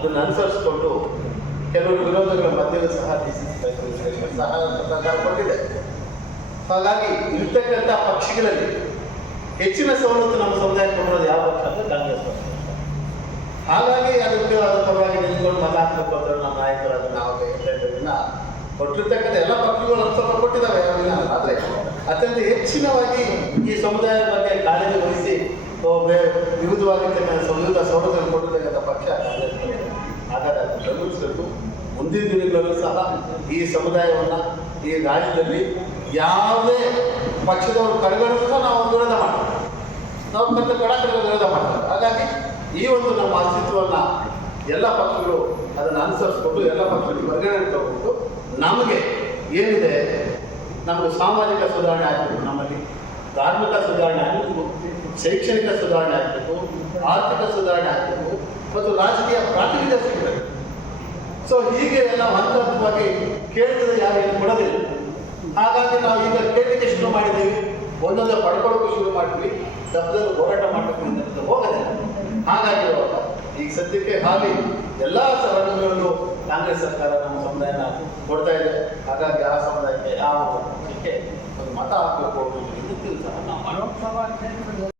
ಅದನ್ನು ಅನುಸರಿಸಿಕೊಂಡು ಕೆಲವು ವಿರೋಧಗಳ ಮಧ್ಯೆಯೂ ಸಹ ಡಿ ಸಿ ಸಿ ಸಹ ಸಹಕಾರ ಕೊಟ್ಟಿದೆ. ಹಾಗಾಗಿ ಇರ್ತಕ್ಕಂಥ ಪಕ್ಷಗಳಲ್ಲಿ ಹೆಚ್ಚಿನ ಸವಲತ್ತು ನಮ್ಮ ಸಮುದಾಯಕ್ಕೆ ಕೊಡೋದು ಯಾವ ಪಕ್ಷ ಅಂದರೆ ಕಾಂಗ್ರೆಸ್ ಪಕ್ಷ. ಹಾಗಾಗಿ ಅದಕ್ಕೆ ಅದರ ಪರವಾಗಿ ನಿಂತ್ಕೊಂಡು ಮತ ಹಾಕಬೇಕು ಅಂತ ನಮ್ಮ ನಾಯಕರು ಅದನ್ನ ನಾವು ಹೇಳ್ತಾ ಕೊಟ್ಟಿರ್ತಕ್ಕಂಥ ಎಲ್ಲ ಪಕ್ಷಗಳು ಸ್ವಲ್ಪ ಕೊಟ್ಟಿದ್ದಾವೆ ಆದರೆ ಅತ್ಯಂತ ಹೆಚ್ಚಿನವಾಗಿ ಈ ಸಮುದಾಯದ ಬಗ್ಗೆ ಕಾಳಜಿ ವಹಿಸಿ ವಿವಿಧವಾಗಿರ್ತಕ್ಕಂಥ ವಿವಿಧ ಸೌಲಭ್ಯಗಳು ಕೊಟ್ಟಿರ್ತಕ್ಕಂಥ ಪಕ್ಷ ಕಾಂಗ್ರೆಸ್ ಪಕ್ಷ. ಹಾಗಾದ್ರೆ ಅದನ್ನು ಗಮನಿಸಬೇಕು ಮುಂದಿನ ದಿನಗಳಲ್ಲೂ ಸಹ ಈ ಸಮುದಾಯವನ್ನು, ಈ ರಾಜ್ಯದಲ್ಲಿ ಯಾವುದೇ ಪಕ್ಷದವರು ಕಡೆಗಣಿದ್ರು ಸಹ ನಾವು ವಿರೋಧ ಮಾಡ್ತೀವಿ. ನಾವು ಮತ್ತೆ ಕಡಕಡೆ ವಿರೋಧ ಮಾಡ್ತಾರೆ ಹಾಗಾಗಿ ಈ ಒಂದು ನಮ್ಮ ಅಸ್ತಿತ್ವವನ್ನು ಎಲ್ಲ ಪಕ್ಷಗಳು ಅದನ್ನು ಅನುಸರಿಸ್ಕೊಂಡು ಎಲ್ಲ ಪಕ್ಷಗಳು ಪರಿಗಣನೆ ತಗೊಂಡು ನಮಗೆ ಏನಿದೆ? ನಮಗೆ ಸಾಮಾಜಿಕ ಸುಧಾರಣೆ ಆಗಬೇಕು. ನಮ್ಮಲ್ಲಿ ಧಾರ್ಮಿಕ ಸುಧಾರಣೆ ಆಗಬೇಕು, ಶೈಕ್ಷಣಿಕ ಸುಧಾರಣೆ ಆಗಬೇಕು, ಆರ್ಥಿಕ ಸುಧಾರಣೆ ಆಗಬೇಕು, ಮತ್ತು ರಾಜಕೀಯ ಪ್ರಾತಿನಿಧ್ಯ ಸಿಗಬೇಕು. ಸೊ ಹೀಗೆ ಎಲ್ಲ ಹಂತ ಹಂತವಾಗಿ ಕೇಳಿದ್ರೆ ಯಾರು ಕೊಡೋದಿಲ್ಲ. ಹಾಗಾಗಿ ನಾವು ಈಗ ಕೇಳಲಿಕ್ಕೆ ಶುರು ಮಾಡಿದ್ದೀವಿ. ಒಂದೊಂದೇ ಪಡ್ಕೊಳ್ಳೋಕೆ ಶುರು ಮಾಡಿದ್ವಿ ತಪ್ಪದಲ್ಲಿ ಹೋರಾಟ ಮಾಡಬೇಕು ಅಂತ ಹೋಗದೆ. ಹಾಗಾಗಿರುವಾಗ ಈಗ ಸದ್ಯಕ್ಕೆ ಹಾಲಿ ಎಲ್ಲ ರಂಗಗಳಲ್ಲೂ ಕಾಂಗ್ರೆಸ್ ಸರ್ಕಾರ ನಮ್ಮ ಸಮುದಾಯನ ಕೊಡ್ತಾ ಇದೆ. ಹಾಗಾಗಿ ಆ ಸಮುದಾಯಕ್ಕೆ ಯಾವ ಒಂದು ಮತ ಹಾಕಬೇಕು ಅಂತ ತಿಳಿಸ ನಾವು.